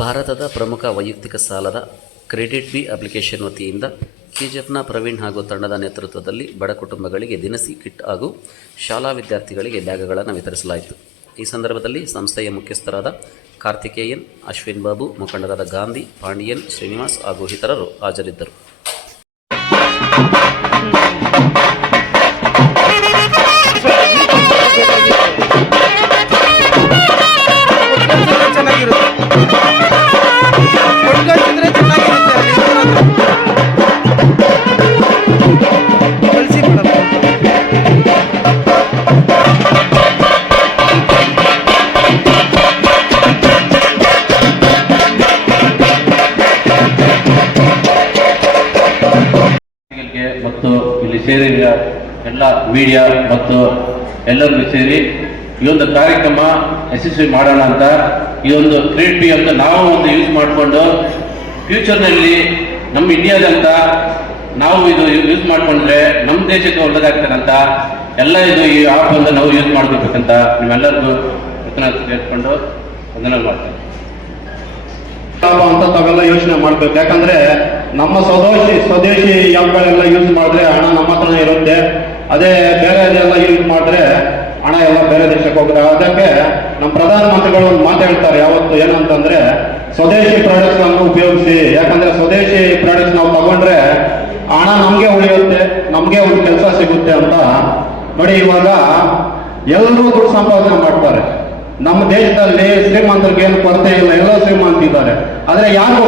ಭಾರತದ ಪ್ರಮುಖ ವೈಯಕ್ತಿಕ ಸಾಲದ ಕ್ರೆಡಿಟ್ ಬಿ ಅಪ್ಲಿಕೇಶನ್ ವತಿಯಿಂದ ಕೆಜಿಎಫ್ನ ಪ್ರವೀಣ್ ಹಾಗೂ ತಂಡದ ನೇತೃತ್ವದಲ್ಲಿ ಬಡ ಕುಟುಂಬಗಳಿಗೆ ದಿನಸಿ ಕಿಟ್ ಹಾಗೂ ಶಾಲಾ ವಿದ್ಯಾರ್ಥಿಗಳಿಗೆ ಬ್ಯಾಗ್ಗಳನ್ನು ವಿತರಿಸಲಾಯಿತು. ಈ ಸಂದರ್ಭದಲ್ಲಿ ಸಂಸ್ಥೆಯ ಮುಖ್ಯಸ್ಥರಾದ ಕಾರ್ತಿಕೇಯನ್, ಅಶ್ವಿನ್ ಬಾಬು, ಮುಖಂಡರಾದ ಗಾಂಧಿ, ಪಾಂಡಿಯನ್, ಶ್ರೀನಿವಾಸ್ ಹಾಗೂ ಇತರರು ಹಾಜರಿದ್ದರು. ಮತ್ತು ಇಲ್ಲಿ ಸೇರಿದ ಎಲ್ಲ ಮೀಡಿಯಾ ಮತ್ತು ಎಲ್ಲರಿಗೂ ಸೇರಿ ಈ ಒಂದು ಕಾರ್ಯಕ್ರಮ ಯಶಸ್ವಿ ಮಾಡೋಣ ಅಂತ ಈ ಒಂದು ಕ್ರೆಡಿಟ್ ಬಿ ಅಂತ ನಾವು ಒಂದು ಯೂಸ್ ಮಾಡಿಕೊಂಡು ಫ್ಯೂಚರ್ನಲ್ಲಿ ನಮ್ಮ ಇಂಡಿಯಾದಂತ ನಾವು ಇದು ಯೂಸ್ ಮಾಡಿಕೊಂಡ್ರೆ ನಮ್ಮ ದೇಶಕ್ಕೆ ಒಳ್ಳೆದಾಗ್ತಾರಂತ ಎಲ್ಲ ಇದು ಈ ಆಪ್ ಅಂತ ನಾವು ಯೂಸ್ ಮಾಡ್ಕೋಬೇಕಂತ ನಿಮ್ಮೆಲ್ಲರಿಗೂ ಹೇಳ್ಕೊಂಡು ಅದನ್ನ ಮಾಡ್ತೇವೆ ಅಂತ ತಾವೆಲ್ಲ ಯೋಚನೆ ಮಾಡ್ಬೇಕು. ಯಾಕಂದ್ರೆ ನಮ್ಮ ಸ್ವದೇಶಿ ಆ್ಯಪ್ಗಳೆಲ್ಲ ಯೂಸ್ ಮಾಡಿದ್ರೆ ಹಣ ನಮ್ಮ ಹತ್ರನೇ ಇರುತ್ತೆ. ಅದೇ ಬೇರೆದೆಲ್ಲ ಯೂಸ್ ಮಾಡಿದ್ರೆ ಹಣ ಎಲ್ಲ ಬೇರೆ ದೇಶಕ್ಕೆ ಹೋಗುತ್ತೆ. ಅದಕ್ಕೆ ನಮ್ಮ ಪ್ರಧಾನಮಂತ್ರಿಗಳು ಒಂದು ಮಾತು ಹೇಳ್ತಾರೆ ಯಾವತ್ತು, ಏನಂತಂದ್ರೆ ಸ್ವದೇಶಿ ಪ್ರಾಡಕ್ಟ್ಸ್ ಅನ್ನು ಉಪಯೋಗಿಸಿ. ಯಾಕಂದ್ರೆ ಸ್ವದೇಶಿ ಪ್ರಾಡಕ್ಟ್ಸ್ ನಾವು ತಗೊಂಡ್ರೆ ಹಣ ನಮ್ಗೆ ಉಳಿಯುತ್ತೆ, ನಮ್ಗೆ ಒಂದು ಕೆಲಸ ಸಿಗುತ್ತೆ ಅಂತ. ನೋಡಿ, ಇವಾಗ ಎಲ್ಲರೂ ದುಡ್ಡು ಸಂಪಾದನೆ ಮಾಡ್ತಾರೆ. ನಮ್ಮ ದೇಶದಲ್ಲಿ ಶ್ರೀಮಂತರಿಗೆ ಏನು ಕೊರತೆ ಇಲ್ಲ, ಎಲ್ಲ ಶ್ರೀಮಂತಿದ್ದಾರೆ. ಆದ್ರೆ ಯಾರು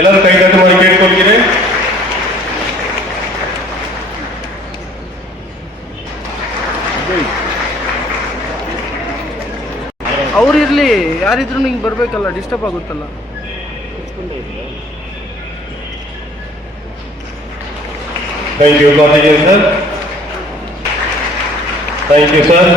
ಎಲ್ಲರೂ ಕೈ ತಟ್ಟು ಮಾಡಿ ಕೇಳ್ಕೊಳ್ತೀರಿ. ಅವ್ರಿರ್ಲಿ, ಯಾರಿದ್ರು ನಿಂಗೆ ಬರ್ಬೇಕಲ್ಲ, ಡಿಸ್ಟರ್ಬ್ ಆಗುತ್ತಲ್ಲ. Thank you sir. Thank you sir.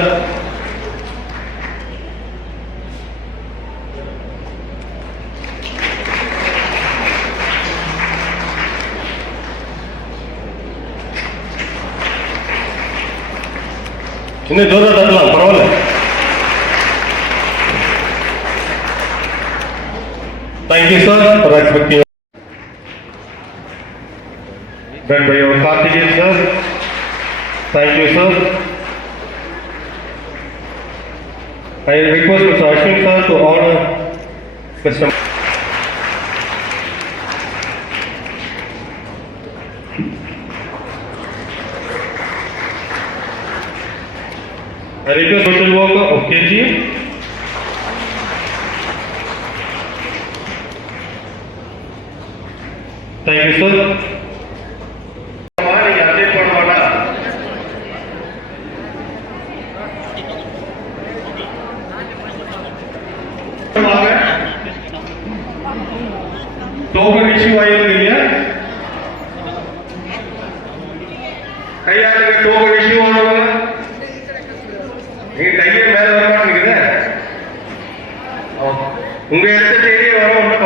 ಇನ್ನೇ ಜೋರಾಗಲ್ಲ, ಪರವಾಗಿಲ್ಲ. Thank you, sir, for respecting. Then by your Karthikeyan, sir. Thank you, sir. I request Mr. Ashwin, sir, to honor Mr. I request social worker of KG. Thank you, sir. Token issue आई है, कई आगे token issue होगा நீங்க கையை மேல வர மாட்டேங்குது. உங்க இடத்த தேடி வர ஒன்றும்